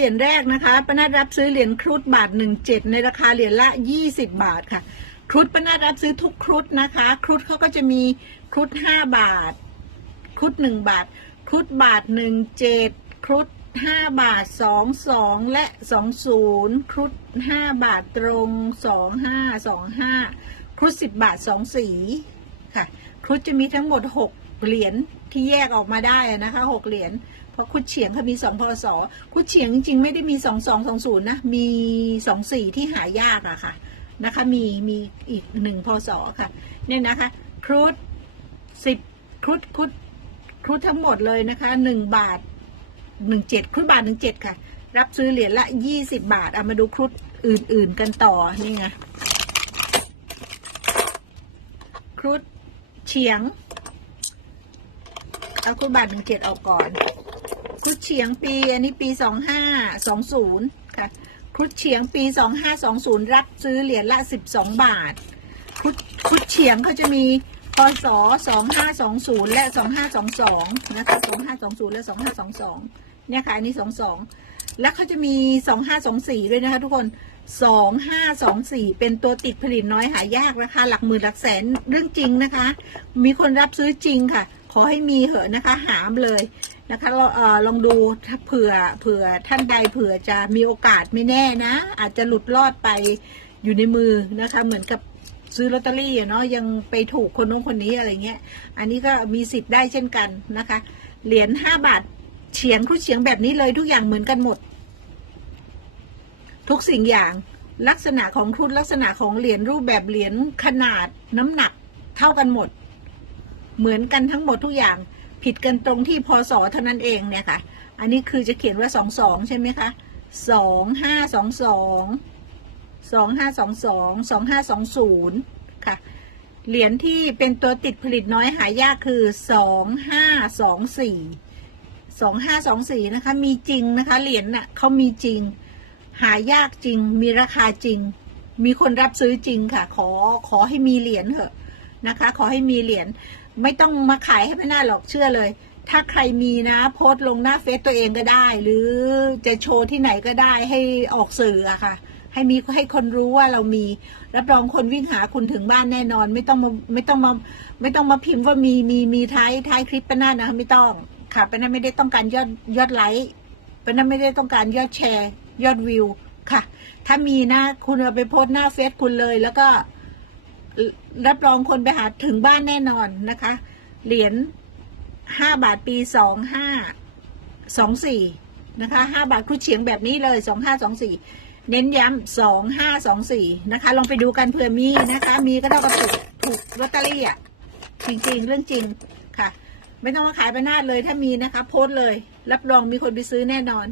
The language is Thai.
เหรียญแรกนะคะป้านาดรับซื้อเหรียญครุฑบาทหนึ่งเจ็ดในราคาเหรียญละยี่สิบบาทค่ะ ครุฑป้านาดรับซื้อทุกครุฑนะคะ ครุฑเขาก็จะมีครุฑห้าบาท ครุฑหนึ่งบาท ครุฑบาทหนึ่งเจ็ดครุฑห้าบาทสองสองและสองศูนย์ครุฑห้าบาทตรงสองห้าสองห้าครุฑสิบบาทสองสีค่ะ ครุฑจะมีทั้งหมดหก เหรียญที่แยกออกมาได้นะคะหกเหรียญเพราะคุดเฉียงเขามีสองพศคุดเฉียงจริงๆไม่ได้มีสองสองสองศูนย์นะมีสองสี่ที่หายากอะค่ะนะคะมีมีอีกหนึ่งพศค่ะเนี่ยนะคะครุฑสิบครุฑครุฑครุฑทั้งหมดเลยนะคะหนึ่งบาทหนึ่งเจ็ดครุฑบาทหนึ่งเจ็ดค่ะ รับซื้อเหรียญละยี่สิบบาทเอามาดูครุฑอื่น ๆ กันต่อนี่ไงครุฑเฉียง เอาครุฑบาทหนึ่งเจ็ดออกก่อน ครุฑเฉียงปี อันนี้ปีสองห้าสองศูนย์ค่ะ ครุฑเฉียงปีสองห้าสองศูนย์รับซื้อเหรียญละสิบสองบาท ครุฑครุฑเฉียงเขาจะมีพศสองห้าสองศูนย์และสองห้าสองสองนะคะสองห้าสองศูนย์และสองห้าสองสองเนี่ยค่ะอันนี้สองสองแล้วเขาจะมีสองห้าสองสี่ด้วยนะคะทุกคนสองห้าสองสี่เป็นตัวติดผลิตน้อยหายากราคาหลักหมื่นหลักแสนเรื่องจริงนะคะ มีคนรับซื้อจริงค่ะ ขอให้มีเหอะนะคะ หามเลยนะคะเราเอ่อลองดูถ้าเผื่อเผื่อท่านใดเผื่อจะมีโอกาสไม่แน่นะ อาจจะหลุดรอดไปอยู่ในมือนะคะ เหมือนกับซื้อลอตเตอรี่เนาะยังไปถูกคนโน้นคนนี้อะไรเงี้ย อันนี้ก็มีสิทธิ์ได้เช่นกันนะคะ เหรียญห้าบาทเฉียงครุดเฉียงแบบนี้เลยทุกอย่างเหมือนกันหมด ทุกสิ่งอย่างลักษณะของครุฑลักษณะของเหรียญรูปแบบเหรียญขนาดน้ำหนักเท่ากันหมด เหมือนกันทั้งหมดทุกอย่างผิดกันตรงที่พศเท่านั้นเองเนี่ยค่ะ อันนี้คือจะเขียนว่าสองสองใช่ไหมคะสองห้าสองสองสองห้าสองสองสองห้าสองศูนย์ค่ะ เหรียญที่เป็นตัวติดผลิตน้อยหายากคือสองห้าสองสี่สองห้าสองสี่นะคะ มีจริงนะคะ เหรียญน่ะเขามีจริง หายากจริง มีราคาจริง มีคนรับซื้อจริงค่ะ ขอขอให้มีเหรียญเถอะนะคะ ขอให้มีเหรียญ ไม่ต้องมาขายให้ไม่น่าหรอกเชื่อเลย ถ้าใครมีนะ โพสต์ลงหน้าเฟซตัวเองก็ได้ หรือจะโชว์ที่ไหนก็ได้ให้ออกสื่ออะค่ะ ให้มีให้คนรู้ว่าเรามีรับรองคนวิ่งหาคุณถึงบ้านแน่นอน ไม่ต้องมาไม่ต้องมาไม่ต้องมาพิมพ์ว่ามีมีมีท้ายท้ายคลิปปะนั่นะคะไม่ต้องค่ะปะนั่นไม่ได้ต้องการยอดยอดไลค์ปะนั่นไม่ได้ต้องการยอดแชร์ ยอดวิวค่ะ ถ้ามีนะคุณเอาไปโพสต์หน้าเฟซคุณเลยแล้วก็ รับรองคนไปหาถึงบ้านแน่นอนนะคะ เหรียญห้าบาทปีสองห้าสองสี่นะคะห้าบาทครุดเฉียงแบบนี้เลยสองห้าสองสี่เน้นย้ำสองห้าสองสี่นะคะ ลองไปดูกันเผื่อมีนะคะ มีก็เท่ากับถูกถูกลอตเตอรี่อะจริงๆ เรื่องจริงค่ะ ไม่ต้องมาขายไปนาดเลยถ้ามีนะคะ โพสเลย รับรองมีคนไปซื้อแน่นอน